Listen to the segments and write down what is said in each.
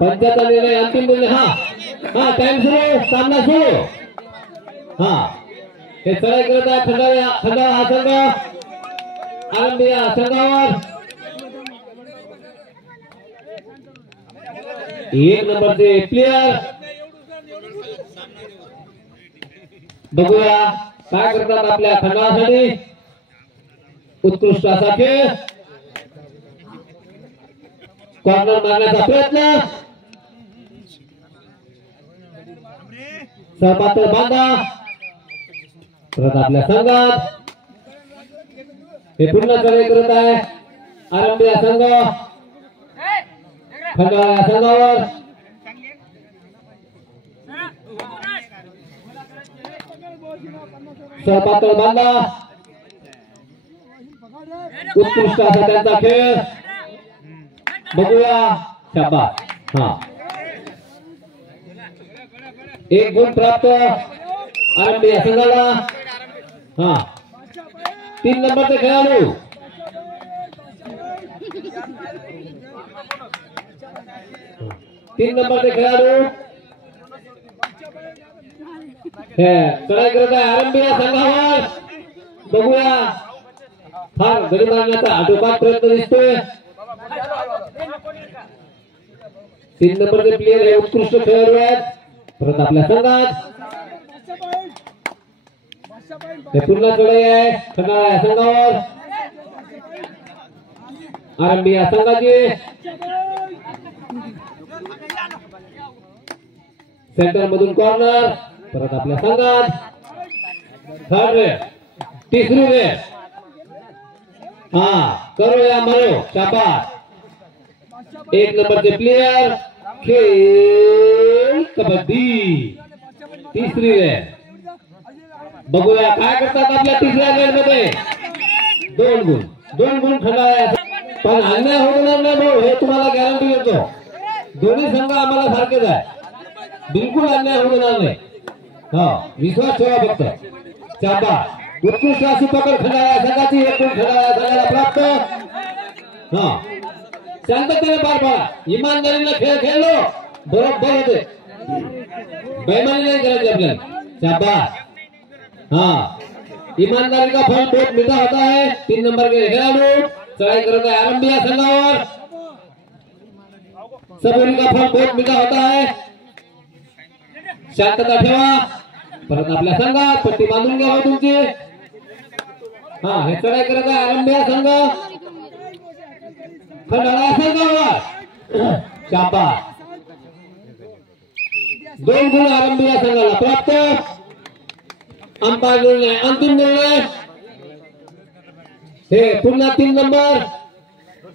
पंचाचा निर्णय अंतिम निर्णय. हा हा टाइम सुरू, सामना सुरू. हा हे चढाई करत आहे खंडाळा हा संघ. आरंभी या संघावर 1 नंबरचे प्लेयर. बघूया काय करतात आपल्या खंडाळासाठी. उत्कृष्ट असा खेळ. कॉर्नर मारण्याचा प्रयत्न. सहपात्र बांधा परत आपल्या संघात. हे पुन्हा चढाई करत आहे आरंभी या संघ. खंडाळा या संघावर सहपात्र बांधा. उत्कृष्ट असा त्यांचा खेळ. बघूया. शाबास. हा 1 गुण प्राप्त आरंभी या संघाला. हा 3 नंबरचे खेळाडू. तीन नंबरचे खेळाडू हे चढाई करत आहे आरंभी या संघावर. बघूया फार गडी मारण्याचा आटोकाट प्रयत्न दिसतोय. 3 नंबरचे प्लेयर हे उत्कृष्ट खेळाडू आहेत परत आपल्या संघात. हे पुन्हा चढाई आहे खंडाळा या संघावर. आरंभी या संघाची. सेंटर मधून कॉर्नर परत आपल्या संघात. थर्ड रेड, तिसरी रेड. हा करूया मरो. शाबास. 1 नंबरचे प्लेयर. खेळ कबड्डी. तिसरी रेड. बघूया काय करतात आपल्या तिसऱ्या रेड मध्ये. 2 गुण खंडाळा. पण अन्याय होणार नाही भाऊ, हे तुम्हाला गॅरंटी देतो. दोन्ही संघ आम्हाला सारखेच आहे. बिलकुल अन्याय होणार नाही. हा विश्वास ठेवा फक्त. शाबास. उत्कृष्ट अशी पकड खंडाळा संघाची. 1 गुण खंडाळा संघाला प्राप्त. हा शांततेने पार पाडा. इमानदारीने खेळ खेळलो बरोबर होते. बेईमानी नहीं करायची आपल्याला. शाबास. हाँ ईमानदारी का फल बहुत मीठा होता है। 3 नंबर के खिलाड़ी चढ़ाई करता है आरंभ या संगावर। सबूरी का फल बहुत मीठा होता है। शांतता ठेवा। परत आपल्या संघात पट्टी बांधून घ्या तुमची। हाँ हे चढ़ाई करता है आरंभ या संघ खंडाळा संघावर। शाबास। 2 गुण आरंभ या संघाला प्राप्त। अंपायर निर्णय अंतिम निर्णय हे पुन्हा 3 नंबर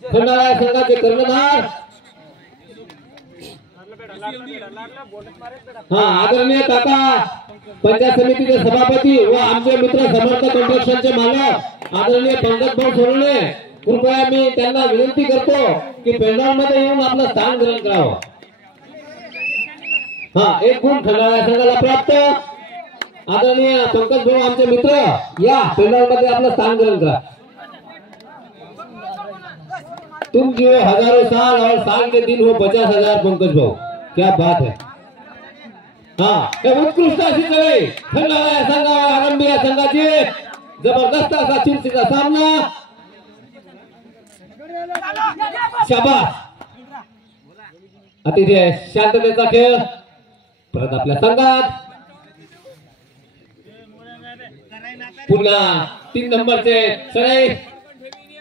खंडाळा संघाचे कर्णधार। हाँ आदरणीय काका पंचायत समितीचे सभापती व आमचे मित्र समर्थ कॉन्ट्रॅक्शनचे मालक आदरणीय पंकज भाऊ सोनवणे, कृपया मी त्यांना विनंती करतो की पेंडॉल मध्ये येऊन आपलं स्थान ग्रहण करावं। हाँ 1 गुण खंडाळा संघाला प्राप्त। आदरणीय पंकज भाऊ आमचे मित्र या पेंडॉल मध्ये आपलं स्थान ग्रहण करा। तुम जियो हजारों साल और साल के दिन हो 50,000 पंकज भाऊ, क्या बात है। हाँ उत्कृष्ट अशी चढाई खंडाळा संघावर आरंभ या संघाची। जबरदस्त असा चुरशीचा सामना। शाबास। अतिशय शांततेचा खेळ परत आपल्या संघात। पुन्हा 3 नंबरचे चढाई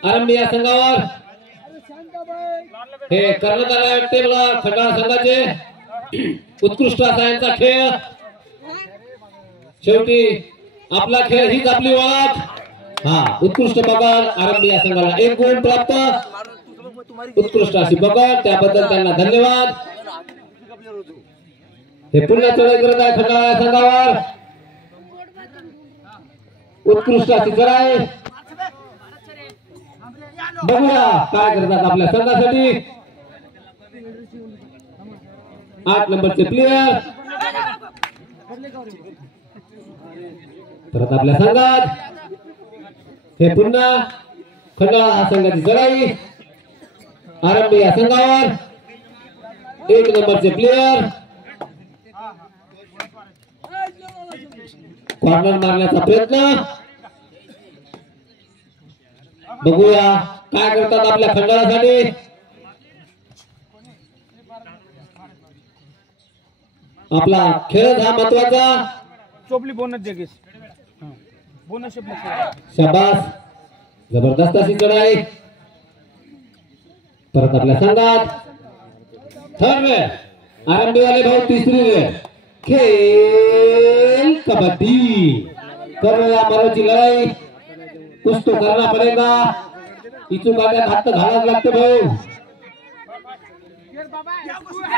आरंभ या संघावर। हे करण्यात आले वाटते मला खंडाळा संघाचे। उत्कृष्ट असा यांचा खेळ। शेवटी आपला खेळ हीच आपली ओळख। हा उत्कृष्ट पकड आरंभ या संघाला 1 गुण प्राप्त। उत्कृष्ट अशी पकड त्याबद्दल त्यांना धन्यवाद। हे पुन्हा चढाई करत आहे खंडाळा संघावर। उत्कृष्ट अशी चढाई बघूया काय करतात आपल्या संघासाठी। 8 नंबरचे प्लेयर परत आपल्या संघात। हे पुन्हा खंडाळा संघाची चढाई। आरंभी या संघावर 1 नंबरचे प्लेयर कॉर्नर मारण्याचा प्रयत्न बघूया काय करतात आपल्या खंडाळासाठी आपला खेळ हा महत्वाचा चोपली बोनस जगेश बोनस शाबास जबरदस्त अशी चढाई परत आपल्या संघात थर्ड वेळ आरंभी वाले भाऊ तिसरी वेळ खेल कबड्डी करूया मारोची लढाई कुछ तो करना पड़ेगा इचू गाड्या हात घालाच लागते भाऊ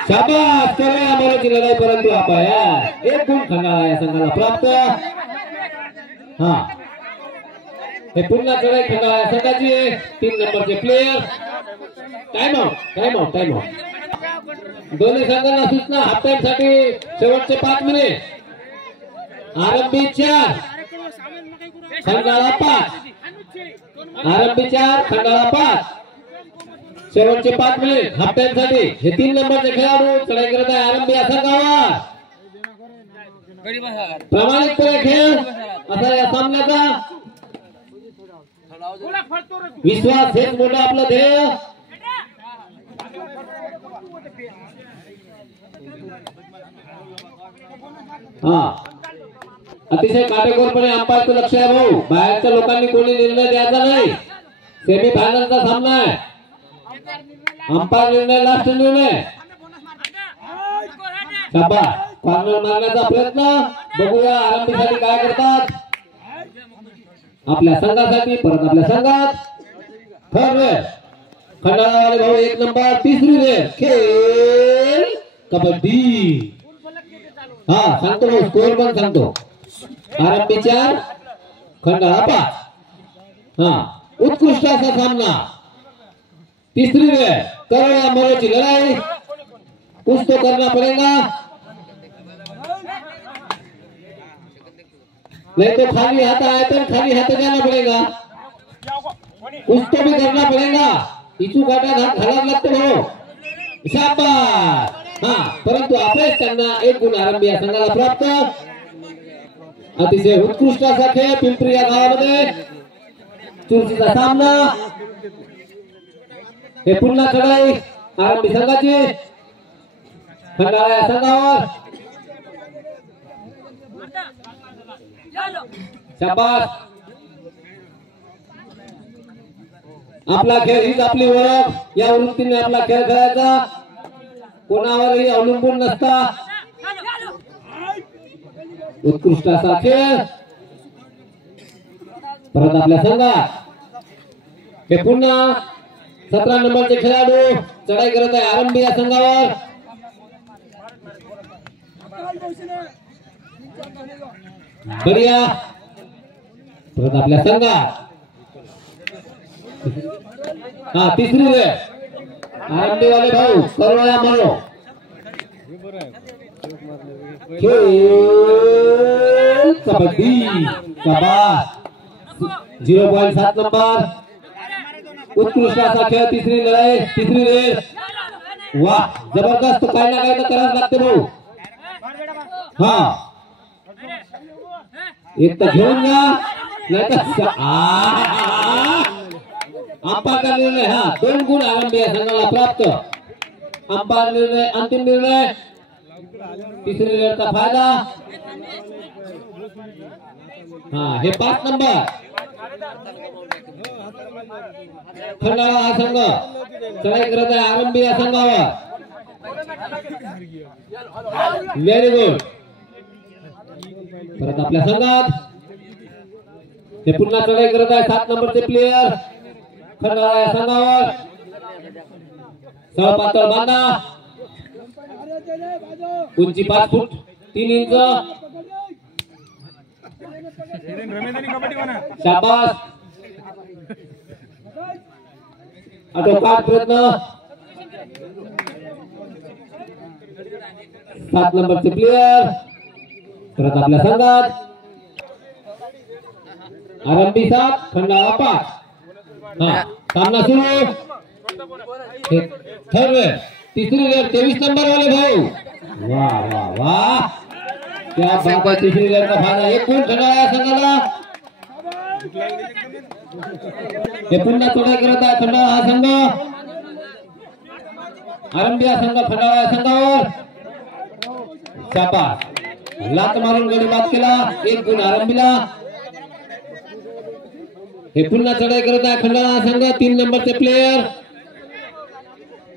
शाबास करूया मारोची लढाई परंतु आपल्या 1 गुण खंडाळा या संघाला प्राप्त हा हे पुन्हा चढाई खंडाळा या संघाची 3 नंबरचे प्लेयर टाइम आउट दोन्ही संघांना सूचना हाफ टाइम साठी शेवटचे 5 मिनिट आरंभी 4 खंडाळा 5 आरंभी 4 खंडाळा 5 शेवटचे 5 मिनिट हाफ टाइम साठी हे 3 नंबरचे खेळाडू चढाई करत आहे आरंभी या संघावर प्रामाणिकपणे खेळ असा या सामन्याचा विश्वास हेच मोठं आपलं ध्येय हा अतिशय काटेकोरपणे अंपायरचं लक्ष आहे भाऊ बाहेरच्या लोकांनी कोणी निर्णय द्यायचा नाही सेमी फायनलचा सामना आहे अंपायर निर्णय लास्ट निर्णय शाबास कॉर्नर मारण्याचा प्रयत्न बघूया आरंभीसाठी काय करतात आपल्या संघासाठी परत आपल्या संघात थर्ड वेळ खंडाळावाले भाऊ 1 नंबर तिसरी वेळ खेळ कबड्डी हा सांगतो भाऊ स्कोर पण सांगतो आरंभी 4 खंडाळा 5 हा उत्कृष्ट असा सामना तीसरी वेळ करूया मरोची लढाई कुछ तो करना पड़ेगा नहीं तो खाली हाथ आए तो खाली हाथ जाना पड़ेगा कुछ तो भी करना पड़ेगा इचू काटा घालायला लागतो भाऊ शाबास हा परंतु आपलेच त्यांना 1 गुण आरंभी या संघाला प्राप्त अतिशय उत्कृष्ट असा खेळ पिंपरी या गावामध्ये चुरशीचा सामना हे पुन्हा चढाई आरंभी संघाची खंडाळा या संघावर शाबास आपला खेळ हीच आपली ओळख या वृत्तीने आपला खेळ खेळायचा कोणावरही अवलंबून नसता उत्कृष्ट असा खेळ परत आपल्या संघात हे पुन्हा 17 नंबरचे खेळाडू चढाई करत आहे आरंभी या संघावर बढिया परत आपल्या संघात हा तिसरी वेळ आरंभी वाले भाऊ करूया मारो खेळ कबड्डी शाबास 0.7 नंबर उत्कृष्ट असा खेळ तिसरी लढाई तिसरी वेळ वाह जबरदस्त काय ना काय तर करावं लागते भाऊ हा एक तर घेऊन जा नाही तर अंपायर निर्णय हा 2 गुण आरंभी या संघाला प्राप्त अंपायर निर्णय अंतिम निर्णय तिसरी वेळचा फायदा हा हे 5 नंबर खंडाळा हा संघ चढाई करत आहे आरंभी या संघावर व्हेरी गुड परत आपल्या संघात हे पुन्हा चढाई करत आहे 7 नंबरचे प्लेयर खंडाळा या संघावर सळपातळ बांधा उंची 5 फूट 3 इंच शाबास आटोकाट प्रयत्न 7 नंबरचे प्लेयर परत आपल्या संघात आरंभी 7 खंडाळा 5 हा सामना सुरू थर्ड रेड, तीसरी रेड 23 नंबर वाले भाऊ. वाह वाह वाह, क्या बात है. तीसरी रेड का फायदा. एक गुण खंडाळा संघाला. हे पुन्हा चढाई करत आहे खंडाळा हा संघ. आरंभिया संघ खंडाळा संघावर. शाबास, लात मारून गडी बाद केला. एक गुण आरंभीला. हे पुन्हा चढाई करत आहे खंडाळा संघ. 3 नंबरचे प्लेयर.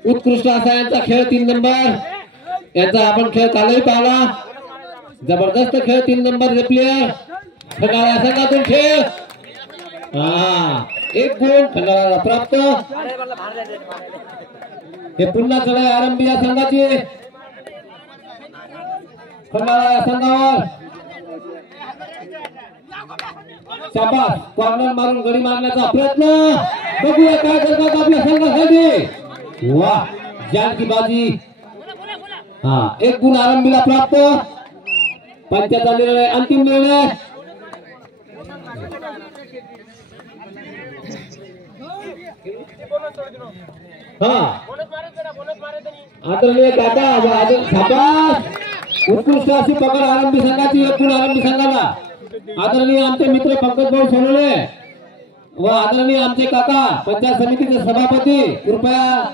उत्कृष्ट असा यांचा खेळ 3 नंबर. यांचा आपण खेळ कालही पाहिला. जबरदस्त खेळ 3 नंबरचे प्लेयर. खंडाळा संघातून खेळ. एक गुण खंडाळाला प्राप्त. हे पुन्हा चढाई आरंभी या संघाची. खंडाळा संघावर. शाबास, कॉर्नर मारून गडी मारण्याचा प्रयत्न. बघूया काय करतात आपल्या संघासाठी. वाह, जानकी बाजी. एक गुण आरंभीला प्राप्त. पंचाचा निर्णय अंतिम निर्णय. आदरणीय काका, शाबास, उत्कृष्ट अशी पकड आरंभी संघाची. एक गुण आरंभी संघाला. आदरणीय आमचे मित्र पंकज भाऊ सोनवणे व आदरणीय आमचे काका पंचायत समितीचे सभापती कृपया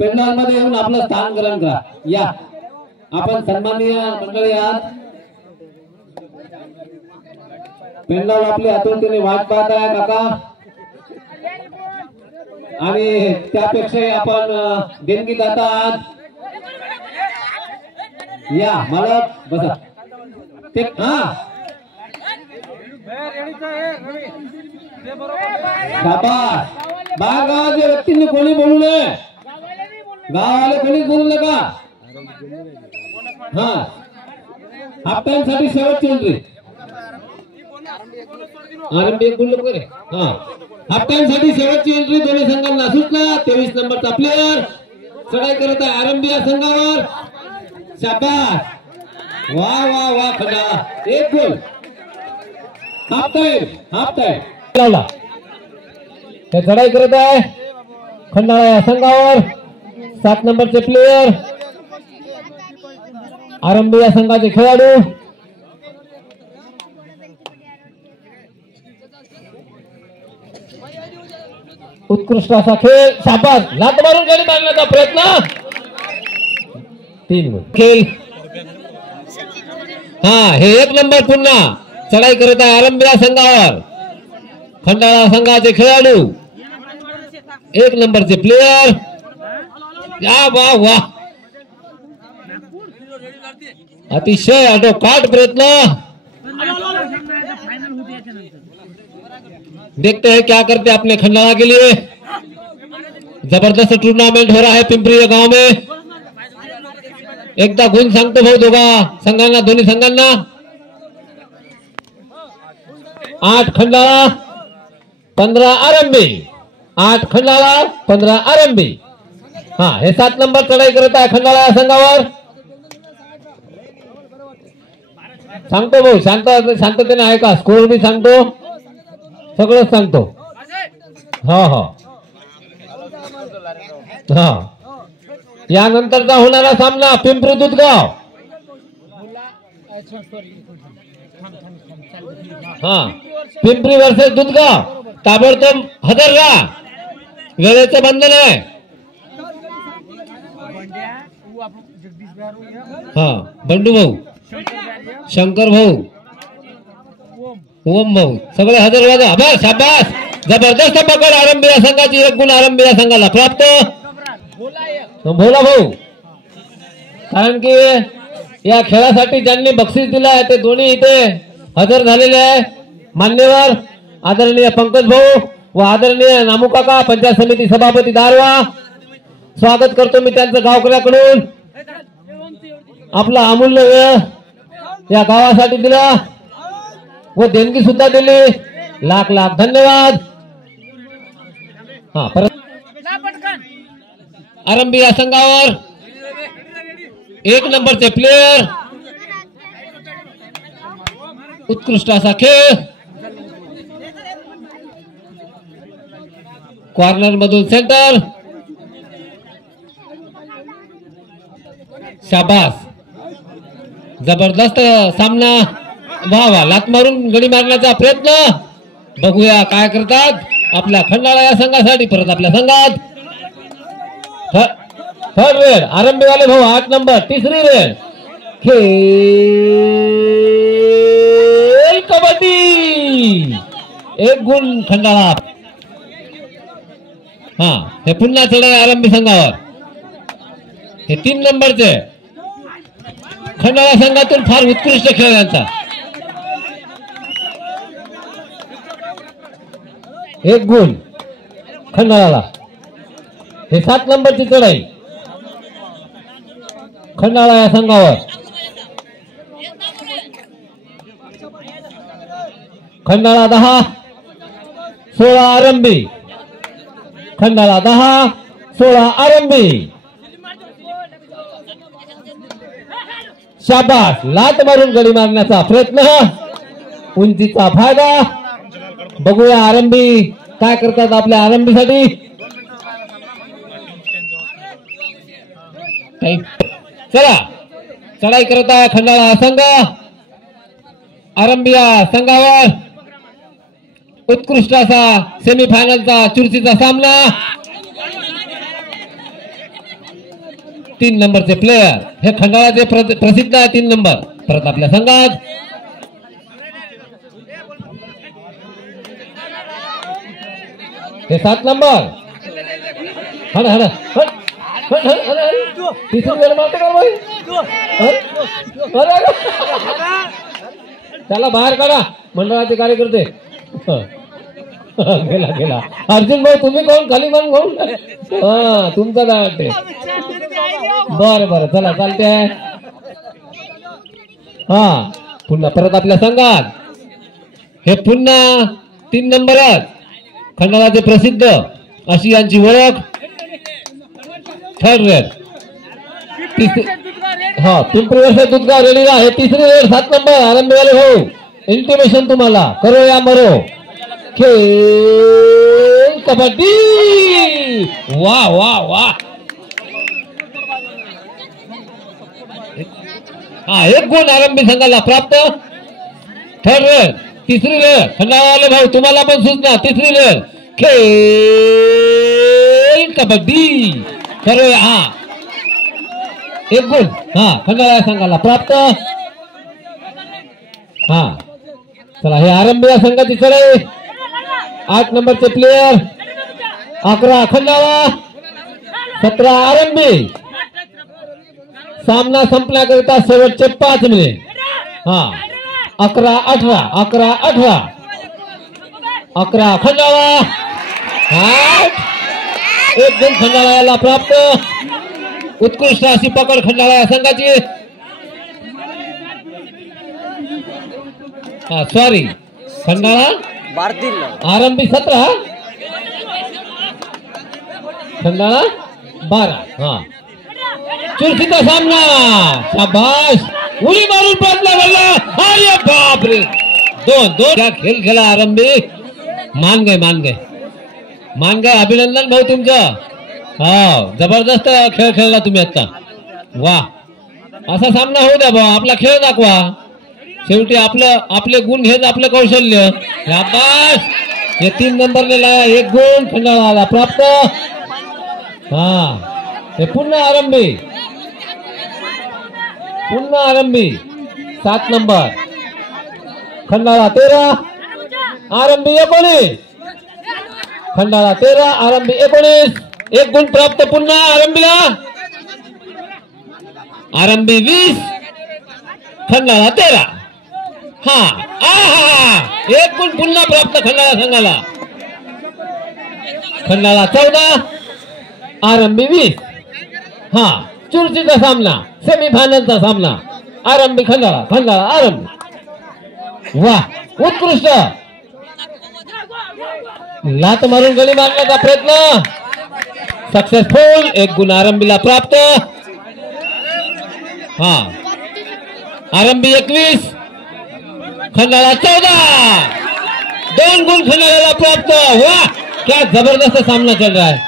पेंडॉल मध्ये येऊन आपलं स्थान ग्रहण करा. या, आपण सन्माननीय मंडळी आहात. पेंडॉल आपली आतुरतेने वाट पाहत आहे काका, आणि त्यापेक्षा आपण देणगी दाता आहात. या मालक बसा. ते शाबास. बाहेर गावाच्या व्यक्तींनी कोणी बोलू नये. गावाले कोणीच बोलू नका. हाफ टाइम साठी शेवटची एंट्री. आरंभी बोललो करे. हाफ टाइम साठी शेवटची एंट्री दोन्ही संघांना सूचना. 23 नंबरचा प्लेयर चढाई करत आहे आरंभी या संघावर. शाबास, वाह वाह वाह खंडाळा. एक गोल. हाफ टाइम लावला. हे चढाई करत आहे खंडाळा या संघावर. 7 नंबरचे प्लेयर आरंभी या संघाचे खेळाडू. उत्कृष्ट असा खेळ. शाबास, लात मारून गडी मारण्याचा प्रयत्न. 3 गुण खेळ. हे 1 नंबर पुन्हा चढाई करत आहे आरंभी या संघावर. खंडाळा संघाचे खेळाडू 1 नंबरचे प्लेयर. वाह वाह, अतिशय आटोकाट प्रयत्न. देखते हैं क्या करते अपने खंडाळा के लिए. जबरदस्त टूर्नामेंट हो रहा है पिंपरी गांव में. एकदा गुण सांगतो भाऊ दोघा संघांना, दोन्ही संघांना. 8 खंडाळा 15 आरंभी. 8 खंडाळा 15 आरंभी. हे 7 नंबर चढाई करत आहे खंडाळा संघावर. सांगतो भाऊ, शांततेने आहे का. स्कोर बी सांगतो, सगळंच सांगतो. यानंतरचा होणारा सामना पिंपरी दुधगाव. पिंपरी वर्सेस दुधगाव. ताबडतोब हजर राहा, वेळेचं बंधन आहे. बंडू भाऊ, शंकर भाऊ, ओम भाऊ सगळे हजर व्हा. बस, शाबास, जबरदस्त पकड आरंभी या संघाची. 1 गुण आरंभी या संघाला प्राप्त. भोला भाऊ, कारण की या खेळासाठी ज्यांनी बक्षीस दिलं आहे ते दोन्ही इथे हजर झालेले आहे. मान्यवर आदरणीय पंकज भाऊ व आदरणीय नामू काका पंचायत समिती सभापती दारवा. स्वागत करतो मी त्यांचं गावकऱ्याकडून. आपला अमूल्य वेळ या गावासाठी दिला व देणगी सुद्धा दिली. लाख लाख धन्यवाद. परत आरंभी या संघावर 1 नंबरचे प्लेयर. उत्कृष्ट असा खेळ. कॉर्नर मधून सेंटर. शाबास, जबरदस्त सामना. वा वा, लात मारून गडी मारण्याचा प्रयत्न. बघूया काय करतात आपल्या खंडाळा या संघासाठी. परत आपल्या संघात थर्ड रेड आरंभीवाले भाऊ 8 नंबर. तिसरी रेड खेळ कबड्डी. 1 गुण खंडाळा. हा, हे पुन्हा चढाई आरंभी संघावर. हे 3 नंबरचे खंडाळा संघातून फार उत्कृष्ट खेळ यांचा. 1 गुण खंडाळाला. हे 7 नंबरची चढाई खंडाळा या संघावर. खंडाळा 10 16 आरंभी. खंडाळा 10 16 आरंभी. शाबास, लात मारून गडी मारण्याचा प्रयत्न. उंचीचा फायदा. बघूया आरंभी काय करतात आपल्या आरंभीसाठी. चला, चढाई करत आहे खंडाळा संघ. आरंभी या संघावर उत्कृष्ट असा सेमीफायनलचा चुरशीचा सामना. 3 नंबरचे प्लेयर हे खंडाळाचे प्रसिद्ध आहे. 3 नंबर परत आपल्या संघात. हे 7 नंबर. त्याला बाहेर काढा मंडळाचे कार्यकर्ते. गेला गेला. अर्जुन भाऊ तुम्ही कोण खाली मान कोण. हा, तुमचा काय वाटते. बरं बरं, चला चालते. हा, पुन्हा परत आपल्या संघात. हे पुन्हा 3 नंबरच खंडाळाचे प्रसिद्ध अशी यांची ओळख. थर्ड रेड हा, पिंपरी वर्ष दुधगाव रेडीला. हे 3री रेड 7 नंबर आरंभीवाले भाऊ. इंटिमेशन तुम्हाला करो या मरो खेळ कबड्डी. वा वा वा. हा, 1 गुण आरंभी संघाला प्राप्त. थर्ड रेड 3री रेड खंडाळावाले भाऊ तुम्हाला पण सूचना. 3री रेड खेळ कबड्डी. करूया. हा, 1 गुण हा खंडाळा संघाला प्राप्त. हा, चला हे आरंभी या संघाची चढाई. 8 नंबरचे प्लेयर 11 खंडाळा 17 आरंभी. सामना संपण्याकरिता शेवटचे 5 मिनिट. हा, 11-18 11-18 11 खंडाळा. 1 गुण खंडाळा याला प्राप्त. उत्कृष्ट अशी पकड खंडाळा या संघाची. सॉरी, खंडाळा आरंभी 17 खंडाळा 12. हा, चुरशीचा सामना. शाबाश, उडी मारून पडला वल्ला. अरे बाप रे. 2 खेळ खेळा आरंभी. मान गए अभिनंदन भाऊ तुमचं. हा, जबरदस्त खेळ खेळला तुम्ही आता. वा, असा सामना होऊ द्या भाऊ. आपला खेळ दाखवा. शेवटी आपले गुण हेच आपलं कौशल्य. शाबाश, हे 3 नंबरने 1 गुण खंडाळाला प्राप्त. हा, हे पुन्हा आरंभी 7 नंबर खंडाळा 13 आरंभी 19. खंडाळा 13 आरंभी 19. 1 गुण प्राप्त पुन्हा आरंभीला. आरंभी 20 खंडाळा 13. हा, 1 गुण पुन्हा प्राप्त खंडाळा संघाला. खंडाळा 14 आरंभी 20. हा, चुरशीचा सामना, सेमीफायनलचा सामना. आरंभी खंडाळा आरंभी. वा, उत्कृष्ट लात मारून गडी मारण्याचा प्रयत्न सक्सेसफुल. 1 गुण आरंभीला प्राप्त. हा, आरंभी 21 खंडाळा 14. 2 गुण खंडाळाला प्राप्त. वाह, क्या जबरदस्त सामना चल रहा है.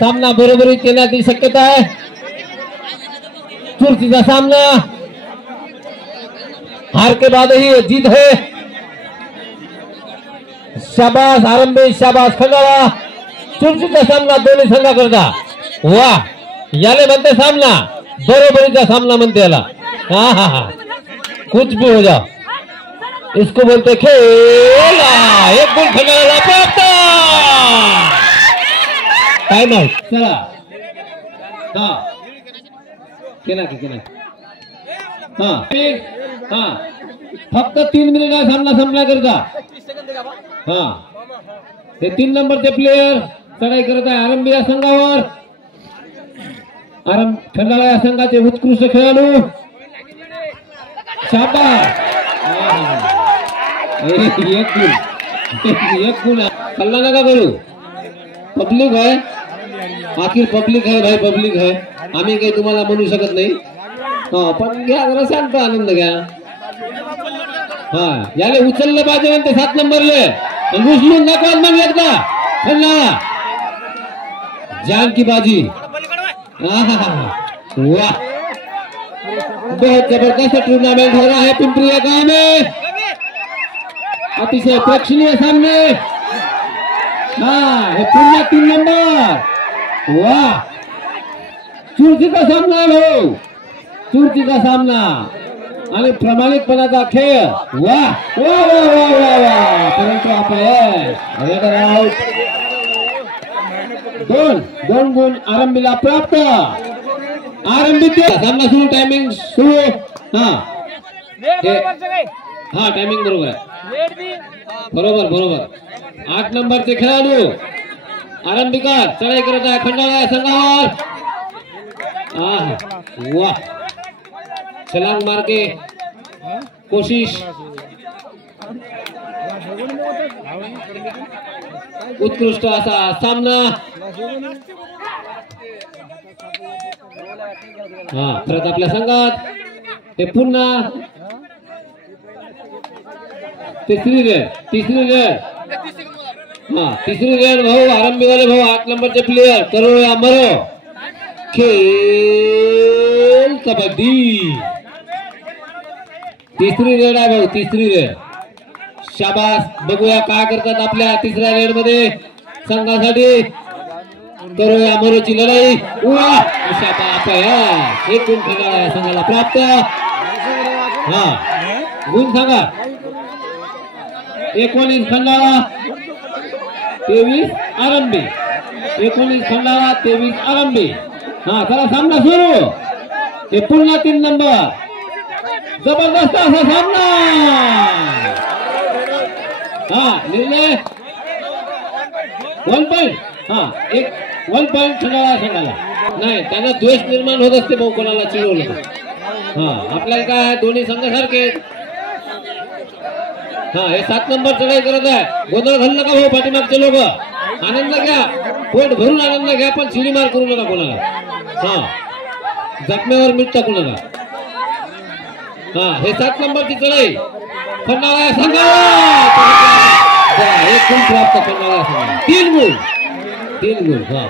सामना बरोबरीत येण्याची शक्यता आहे. चुरशीचा सामना, हार के बाद ही जीत है. शाबास आरंभी, शाबास खंडाळा. चुरशीचा सामना दोन्ही संघाकरता. वा, याले म्हणते सामना, बरोबरीचा सामना म्हणते याला. हा हा हा, कुछ भी हो जाओ, इसको बोलते खेल. एक गुण खंडाळाला प्राप्त. Time out. चला हा केना हा हा, फक्त 3 मिनिट सामना संपण्याकरता. हा, हे 3 नंबरचे प्लेयर चढाई करत आहे आरंभी या संघावर. खंडाळा या संघाचे उत्कृष्ट खेळाडू. शाबास. एक गुण कल्ला नका करू. पब्लिक है, आखिर पब्लिक है भाई, पब्लिक है. आम्ही काही तुम्हाला म्हणू शकत नाही. हा, पण घ्या जरा शांत आनंद घ्या. हा, याले उचललं पाहिजे म्हणते 7 नंबरले. उचलून दाखवा मग एकदा. खंडाळा जान की बाजी. वाह, बहुत जबरदस्त टूर्नामेंट हो रहा है पिंपरिया गांव में. अतिशय प्रेक्षणीय सामने. हाँ, हे पुन्हा 3 नंबर. वाह, चुरशीचा सामना हो, चुरशीचा सामना आणि प्रामाणिकपणाचा खेळ. वाह वाह वाह वाह वाह वाह, परंतु अपयश. Raider out. 2 गुण आरंभीला प्राप्त. आरंभी सामना सुरू, टायमिंग सुरू. हा हा, टायमिंग बरोबर आहे. बरोबर. 8 नंबरचे खेळाडू आरंभिकार चढाई करत आहे खंडाळा संघावर. वाह, छलांग मार के कोशिश. उत्कृष्ट असा सामना. हा, परत आपल्या संघात हे पुन्हा तिसरी रेड. हा, तिसरी रेड भाऊ, आरंभी वाले भाऊ, 8 नंबरचे प्लेयर करो या मरो. खेल कबड्डी. तिसरी रेड आहे भाऊ, तिसरी रेड. शाबास. बघूया काय करतात आपल्या तिसऱ्या रेड मध्ये संघासाठी. करो या मरोची लढाई. शाबास. एक गुण खंडाळा संघाला प्राप्त. हा, गुण सांगा. 19 खंडाळा, 23 आरंभी. 19 खंडाळा, 23 आरंभी. हा, चला सामना सुरू. हे पुन्हा 3 नंबर. जबरदस्त असा सामना. हा, निर्णय 1 पॉइंट. हा, 1 पॉइंट खंडाळा संघाला. नाही, त्यांना द्वेष निर्माण होत असते भाऊ कोणाला चिडवलं. हा, आपल्याला काय दोन्ही संघ सारखे. हा, हे 7 नंबर चढाई करत आहे. गोंधळ घालू नका भाऊ पाठीमागचे लोक. आनंद घ्या, पोट भरून आनंद घ्या, पण शिडी मार करू नका कोणाला. हा, जखमेवर मीठ टाकू नका. हा, हे 7 नंबरची चढाई खंडाळा संघाला. एक गुण प्राप्त खंडाळा संघाला. 3 गुण. हा,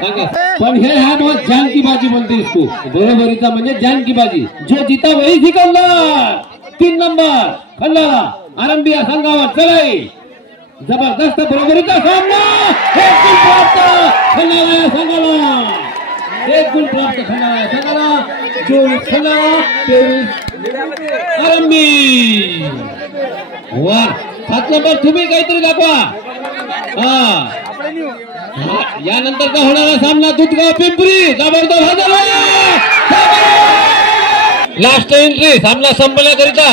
सांगा. पण हे है बहुत जान की बाजी बोलते इसको. बरोबरीचा म्हणजे जान की बाजी. जो जीता वही सिकंदर. 3 नंबर खंडाळा आरंभी या संघावर चढाई. जबरदस्त बरोबरीचा सामना. 1 गुण प्राप्त खंडाळा या संघाला. 1 गुण प्राप्त खंडाळा या संघाला. 24 खंडाळा, 23 आरंभी. वाह, 7 नंबर तुम्ही काहीतरी दाखवा. हा, यानंतरचा होणारा सामना दुधगाव पिंपरी. जबरदस्त. लास्ट एंट्री सामना संपण्याकरिता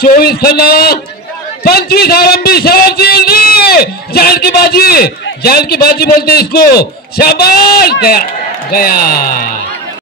24 खंडाळा, 25 आरंभी. शेवटची एंट्री. जान की बाजी बोलते इसको. शाबाश. गया.